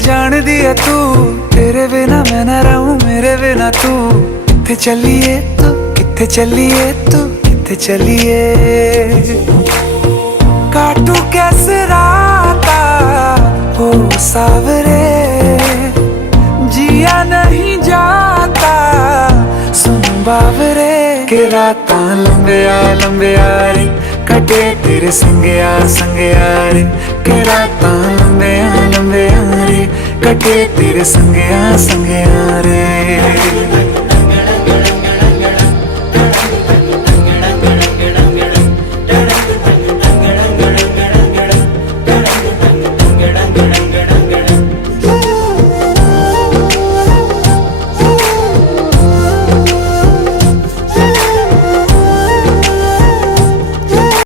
जान दिया तू, तेरे बिना मैं ना रहूं मेरे बिना तू। किथे चलिए तू, किथे चलिए तू, किथे चलिए। काटू कैसे राता हो सावरे, जिया नहीं जाता सुन बावरे। के राता लंबिया लंबिया रे, कटे तेरे संगया संगया रे। के राता लंबिया लंबिया रे, कटे तेरे संगया संगया रे।